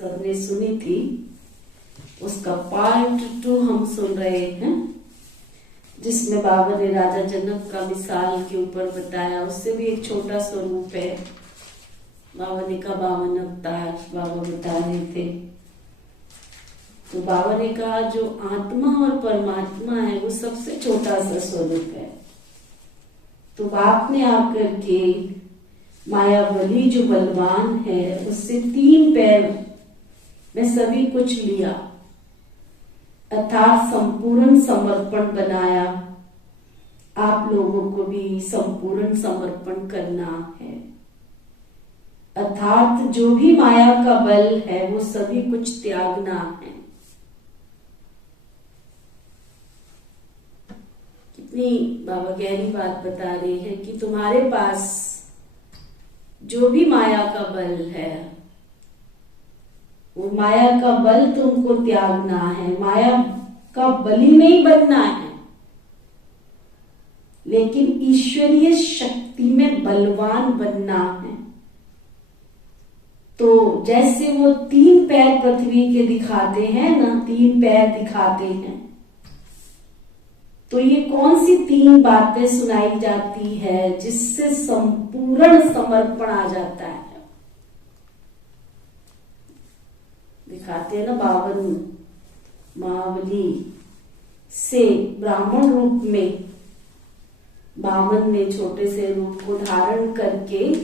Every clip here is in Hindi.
सबने सुनी थी, उसका पार्ट 2 हम सुन रहे हैं, जिसमें बाबा ने राजा जनक का मिसाल के ऊपर बताया। उससे भी एक छोटा स्वरूप है। बाबा ने कहा 52 अवतार बाबा बता रहे थे। तो बाबा ने कहा जो आत्मा और परमात्मा है वो सबसे छोटा सा स्वरूप है। तो बाप ने आकर के मायावली जो बलवान है उससे 3 पैर में सभी कुछ लिया, अर्थात संपूर्ण समर्पण बनाया। आप लोगों को भी संपूर्ण समर्पण करना है, अर्थात जो भी माया का बल है वो सभी कुछ त्यागना है। कितनी बाबा गहरी बात बता रहे हैं कि तुम्हारे पास जो भी माया का बल है वो माया का बल तुमको त्यागना है। माया का बली नहीं बनना है, लेकिन ईश्वरीय शक्ति में बलवान बनना है। तो जैसे वो 3 पैर पृथ्वी के दिखाते हैं ना, 3 पैर दिखाते हैं, तो ये कौन सी 3 बातें सुनाई जाती है जिससे संपूर्ण समर्पण आ जाता है। दिखाते हैं ना 52 महाबली से ब्राह्मण रूप में, बामन ने छोटे से रूप को धारण करके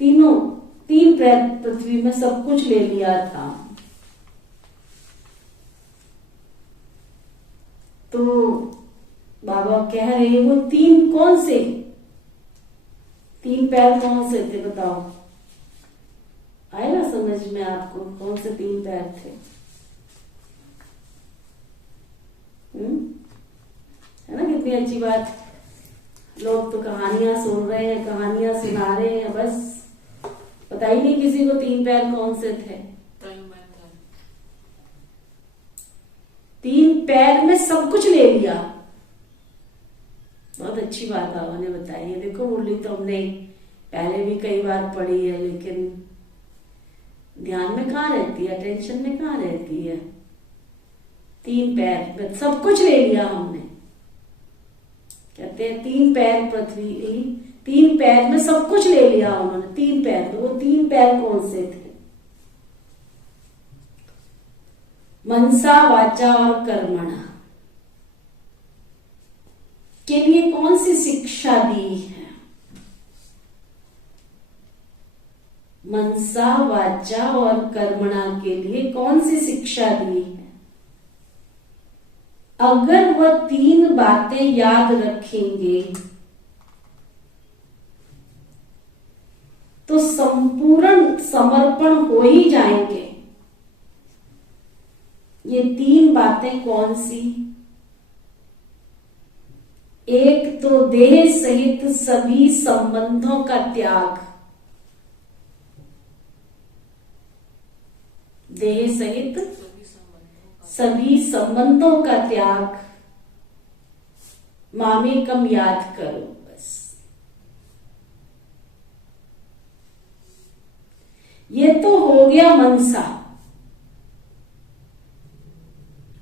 3 पैर पृथ्वी में सब कुछ ले लिया था। तो बाबा कह रहे वो 3 कौन से 3 पैर कौन से थे बताओ, आएगा समझ में आपको कौन से 3 पैर थे? है ना, कितनी अच्छी बात। लोग तो कहानियां सुन रहे हैं, कहानियां सुना रहे हैं, बस पता ही नहीं किसी को 3 पैर कौन से थे। 3 पैर में सब कुछ ले लिया। बहुत अच्छी बात बाबा ने बताई है। देखो मुरली तो हमने पहले भी कई बार पढ़ी है, लेकिन ध्यान में कहाँ रहती है, टेंशन में कहाँ रहती है। 3 पैर में सब कुछ ले लिया हमने। कहते हैं 3 पैर पृथ्वी, 3 पैर में सब कुछ ले लिया उन्होंने। 3 पैर, तो वो 3 पैर कौन से थे? मनसा वाचा और कर्मणा के लिए कौन सी शिक्षा दी है? मनसा वाचा और कर्मणा के लिए कौन सी शिक्षा दी है? अगर वह 3 बातें याद रखेंगे तो संपूर्ण समर्पण हो ही जाएंगे। ये 3 बातें कौन सी? एक तो देह सहित सभी संबंधों का त्याग, देह सहित सभी संबंधों का त्याग। मामेकम याद करो बस। ये तो हो गया मनसा।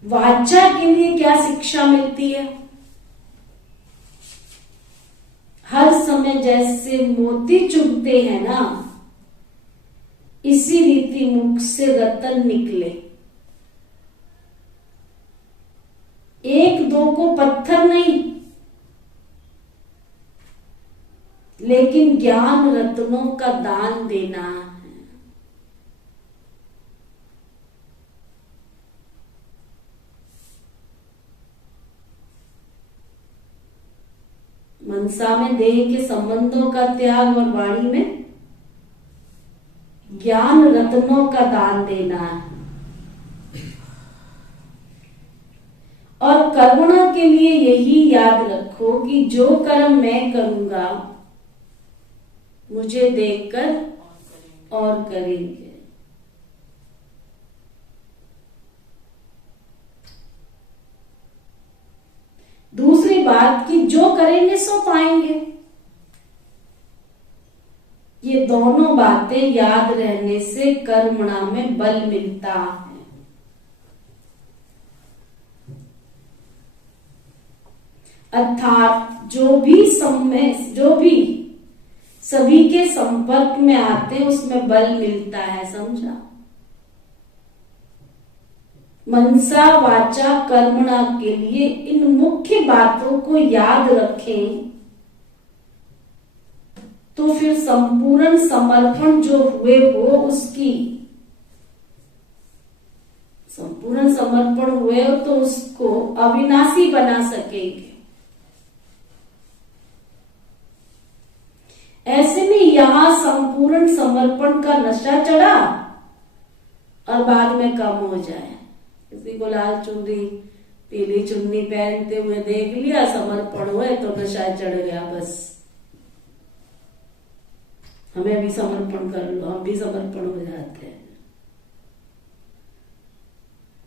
वाचा के लिए क्या शिक्षा मिलती है? हर समय जैसे मोती चुभते हैं ना, इसी रीति मुख से रतन निकले। 1-2 को पत्थर नहीं, लेकिन ज्ञान रत्नों का दान देना है। मनसा में देह के संबंधों का त्याग और वाणी में ज्ञान रत्नों का दान देना है। और करुणा के लिए यही याद रखो कि जो कर्म मैं करूंगा मुझे देखकर और करेंगे। दूसरी बात कि जो करेंगे सो पाएंगे। ये दोनों बातें याद रहने से कर्मणा में बल मिलता है। अर्थात जो भी सभी के संपर्क में आते हैं उसमें बल मिलता है, समझा। मनसा वाचा कर्मणा के लिए इन मुख्य बातों को याद रखें तो फिर संपूर्ण समर्पण जो हुए हो उसकी संपूर्ण समर्पण हुए हो तो उसको अविनाशी बना सकेंगे। ऐसे में यहां संपूर्ण समर्पण का नशा चढ़ा और बाद में कम हो जाए। किसी को लाल चुन्नी पीली चुन्नी पहनते हुए देख लिया, समर्पण हुए तो नशा चढ़ गया, बस हमें भी समर्पण कर लो, हम भी समर्पण हो जाते हैं।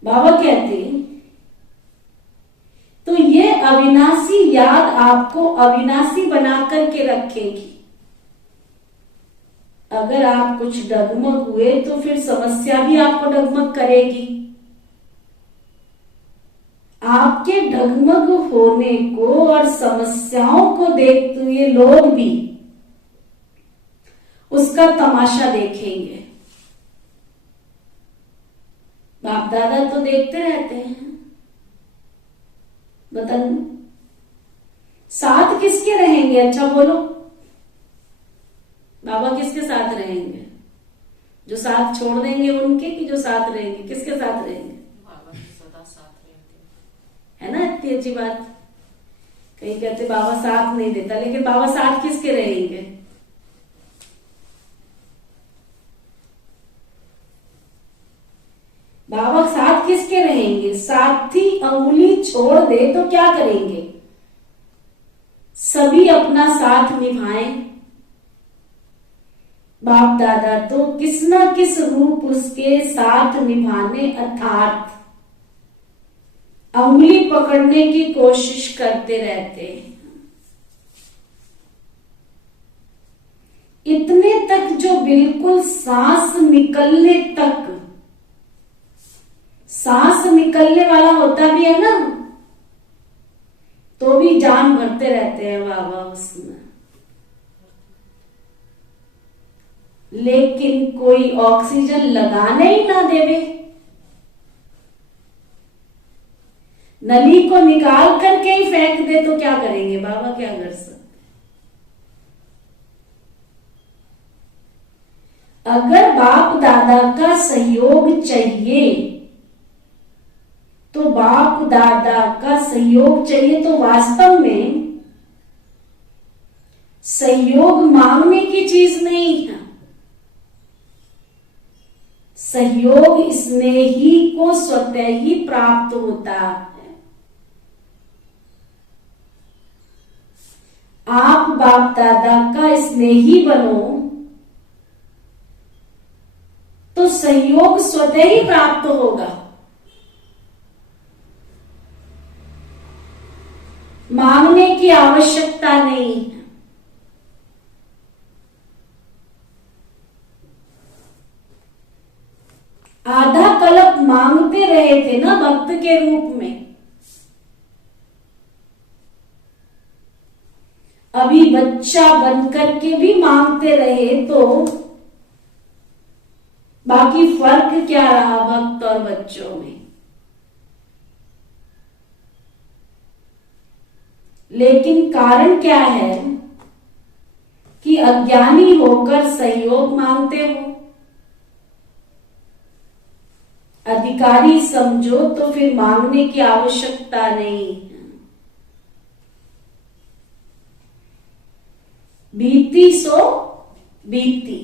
बाबा कहते तो ये अविनाशी याद आपको अविनाशी बना करके रखेगी। अगर आप कुछ डगमग हुए तो फिर समस्या भी आपको डगमग करेगी। आपके डगमग होने को और समस्याओं को देखते हुए लोग भी उसका तमाशा देखेंगे। बाप दादा तो देखते रहते हैं। बताओ साथ किसके रहेंगे? अच्छा बोलो, बाबा किसके साथ रहेंगे? जो साथ छोड़ देंगे उनके, कि जो साथ रहेंगे? किसके साथ रहेंगे? बाबा के सदा साथ रहेंगे। है ना इतनी अच्छी बात। कहीं कहते बाबा साथ नहीं देता, लेकिन बाबा साथ किसके रहेंगे? बाबा साथ किसके रहेंगे? साथी अंगुली छोड़ दे तो क्या करेंगे? सभी अपना साथ निभाएं। बाप दादा तो किस न किस रूप उसके साथ निभाने अर्थात अंगुली पकड़ने की कोशिश करते रहते हैं। इतने तक जो बिल्कुल सांस निकलने वाला होता भी है ना, तो भी जान भरते रहते हैं बाबा उसमें। लेकिन कोई ऑक्सीजन लगाने ही ना देवे, नली को निकाल करके ही फेंक दे तो क्या करेंगे बाबा? क्या कर सकते? अगर बाप दादा का सहयोग चाहिए तो बाप दादा का सहयोग चाहिए तो वास्तव में सहयोग मांगने की चीज नहीं है। सहयोग स्नेही को स्वतः ही प्राप्त होता है। आप बाप दादा का स्नेही बनो तो सहयोग स्वतः ही प्राप्त होगा। मांगने की आवश्यकता नहीं है। आधा कल्प मांगते रहे थे ना भक्त के रूप में, अभी बच्चा बनकर के भी मांगते रहे तो बाकी फर्क क्या रहा भक्त और बच्चों में? लेकिन कारण क्या है कि अज्ञानी होकर सहयोग मांगते हो। अधिकारी समझो तो फिर मांगने की आवश्यकता नहीं है। बीती सो बीती,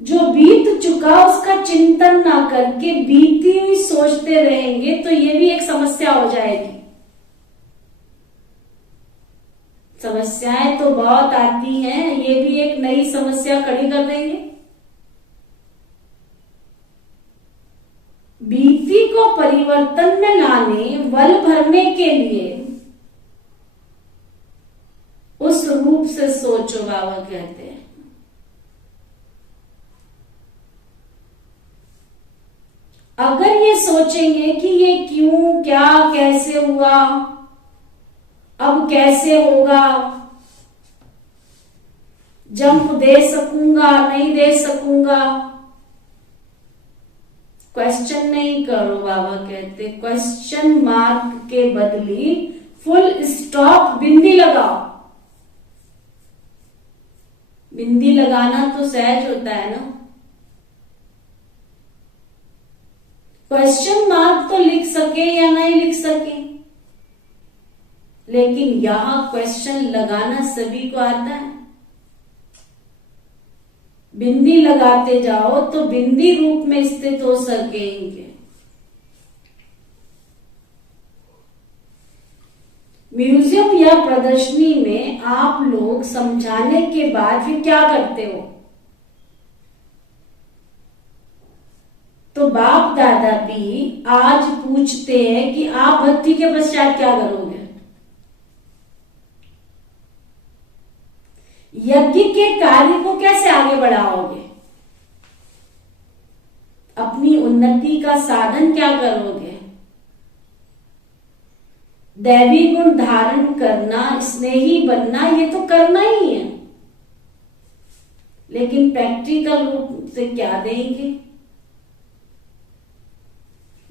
जो बीत चुका उसका चिंतन ना करके बीती हुई सोचते रहेंगे तो ये भी एक समस्या हो जाएगी। समस्याएं तो बहुत आती हैं, ये भी एक नई समस्या खड़ी कर देंगे। बीती को परिवर्तन में लाने, बल भरने के लिए उस रूप से सोचो, बाबा कहते हैं। अगर ये सोचेंगे कि ये क्यों, क्या, कैसे हुआ, अब कैसे होगा, जंप दे सकूंगा, नहीं दे सकूंगा, क्वेश्चन नहीं करो। बाबा कहते क्वेश्चन मार्क के बदली फुल स्टॉप, बिंदी लगाओ। बिंदी लगाना तो सहज होता है ना। क्वेश्चन मार्क तो लिख सके या नहीं लिख सके, लेकिन यहां क्वेश्चन लगाना सभी को आता है। बिंदी लगाते जाओ तो बिंदी रूप में स्थित हो सकेंगे। म्यूजियम या प्रदर्शनी में आप लोग समझाने के बाद फिर क्या करते हो? तो बाप दादा भी आज पूछते हैं कि आप भक्ति के पश्चात क्या करोगे? यज्ञ के कार्य को कैसे आगे बढ़ाओगे? अपनी उन्नति का साधन क्या करोगे? दैवी गुण धारण करना, स्नेही बनना, ये तो करना ही है, लेकिन प्रैक्टिकल रूप से क्या देंगे?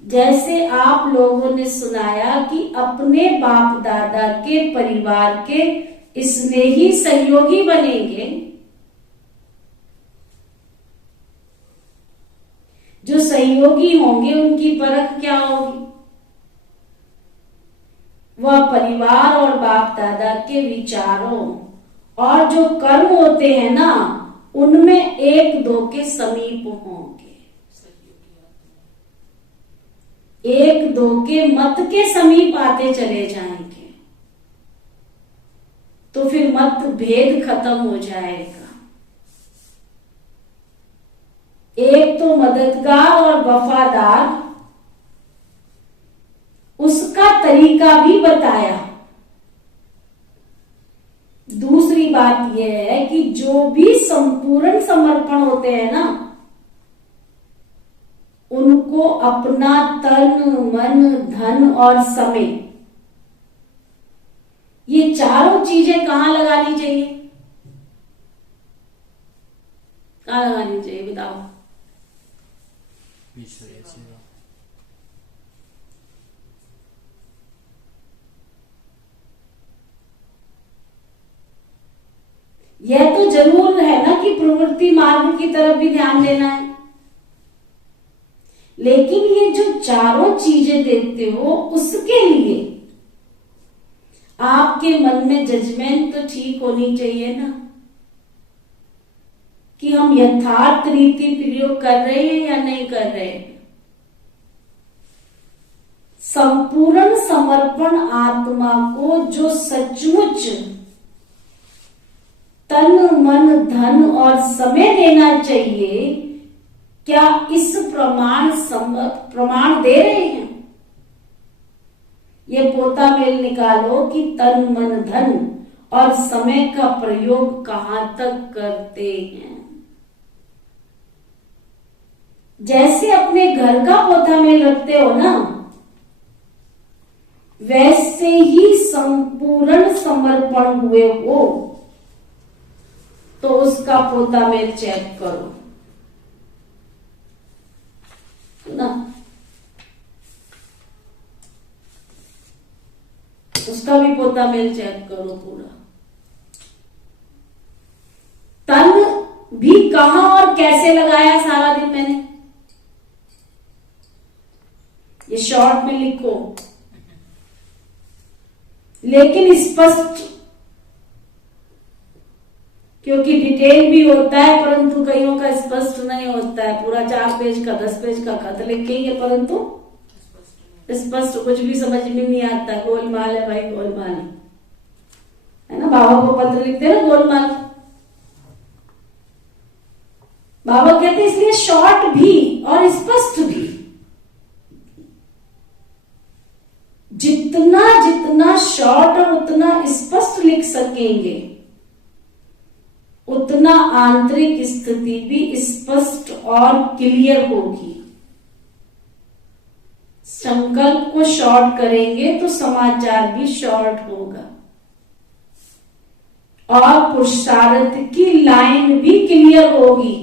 जैसे आप लोगों ने सुनाया कि अपने बाप दादा के परिवार के स्नेही सहयोगी बनेंगे। जो सहयोगी होंगे उनकी परख क्या होगी? वह परिवार और बाप दादा के विचारों और जो कर्म होते हैं ना, उनमें एक दो के समीप होंगे। एक दो के मत के समीप आते चले जाएंगे, तो फिर मत भेद खत्म हो जाएगा। एक तो मददगार और वफादार, उसका तरीका भी बताया। दूसरी बात यह है कि जो भी संपूर्ण समर्पण होते हैं ना, उनको अपना तन, मन, धन और समय, ये चारों चीजें कहां लगानी चाहिए? कहां लगानी चाहिए बताओ? ईश्वरीय सेवा। यह तो जरूर है ना कि प्रवृत्ति मार्ग की तरफ भी ध्यान देना है, लेकिन ये जो चारों चीजें देते हो, उसके लिए आपके मन में जजमेंट तो ठीक होनी चाहिए ना, कि हम यथार्थ रीति प्रयोग कर रहे हैं या नहीं कर रहे हैं। संपूर्ण समर्पण आत्मा को जो सचमुच तन, मन, धन और समय देना चाहिए, क्या इस प्रमाण दे रहे हैं? ये पोता मेल निकालो कि तन, मन, धन और समय का प्रयोग कहां तक करते हैं। जैसे अपने घर का पोता मेल रखते हो ना, वैसे ही संपूर्ण समर्पण हुए हो तो उसका पोता मेल चेक करो ना, उसका भी पोता मेल चेक करो पूरा। तन भी कहां और कैसे लगाया सारा दिन मैंने, ये शॉर्ट में लिखो, लेकिन स्पष्ट, क्योंकि डिटेल भी होता है परंतु कईयों का स्पष्ट नहीं होता है। पूरा 4 पेज का 10 पेज का खत लिखेंगे परंतु स्पष्ट कुछ भी समझ में नहीं आता। गोलमाल है भाई, गोलमाल है ना। बाबा को पत्र लिखते हैं ना, गोलमाल। बाबा कहते हैं इसलिए शॉर्ट भी और स्पष्ट भी। जितना जितना शॉर्ट और उतना स्पष्ट लिख सकेंगे उतना आंतरिक स्थिति भी स्पष्ट और क्लियर होगी। संकल्प को शॉर्ट करेंगे तो समाचार भी शॉर्ट होगा और पुरुषार्थ की लाइन भी क्लियर होगी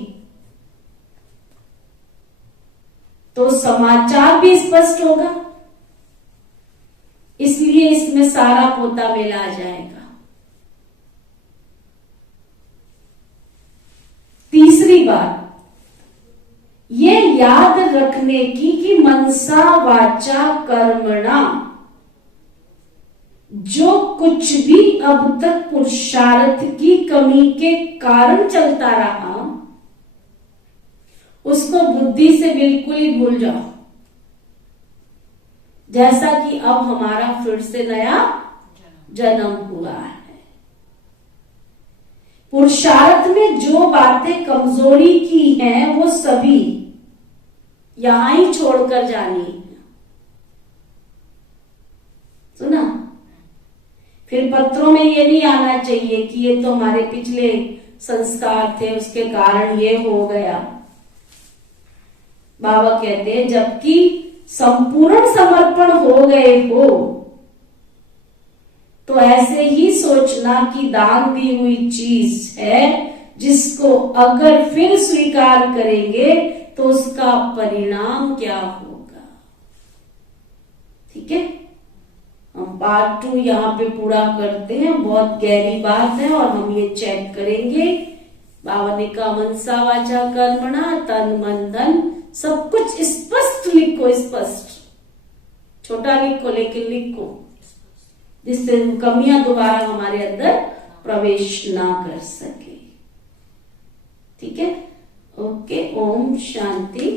तो समाचार भी स्पष्ट होगा। इसलिए इसमें सारा पोता मिला जाएगा। तीसरी बात ये याद रखने की कि मनसा वाचा कर्मणा जो कुछ भी अब तक पुरुषार्थ की कमी के कारण चलता रहा उसको बुद्धि से बिल्कुल ही भूल जाओ। जैसा कि अब हमारा फिर से नया जन्म हुआ है। पुरुषार्थ में जो बातें कमजोरी की हैं वो सभी यहां ही छोड़कर जानी है। सुना? फिर पत्रों में ये नहीं आना चाहिए कि ये तो हमारे पिछले संस्कार थे उसके कारण ये हो गया। बाबा कहते हैं जबकि संपूर्ण समर्पण हो गए हो तो ऐसे ही सोचना कि दान दी हुई चीज है जिसको अगर फिर स्वीकार करेंगे तो उसका परिणाम क्या होगा। ठीक है, हम पार्ट 2 यहाँ पे पूरा करते हैं। बहुत गहरी बात है और हम ये चेक करेंगे। बाबा ने कहा मनसा वाचा कर्मणा तन मन धन सब कुछ स्पष्ट लिखो। स्पष्ट छोटा लिखो लेकिन लिखो जिससे कमियां दोबारा हमारे अंदर प्रवेश ना कर सके। ठीक है, ओके। ओम शांति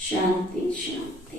शांति शांति।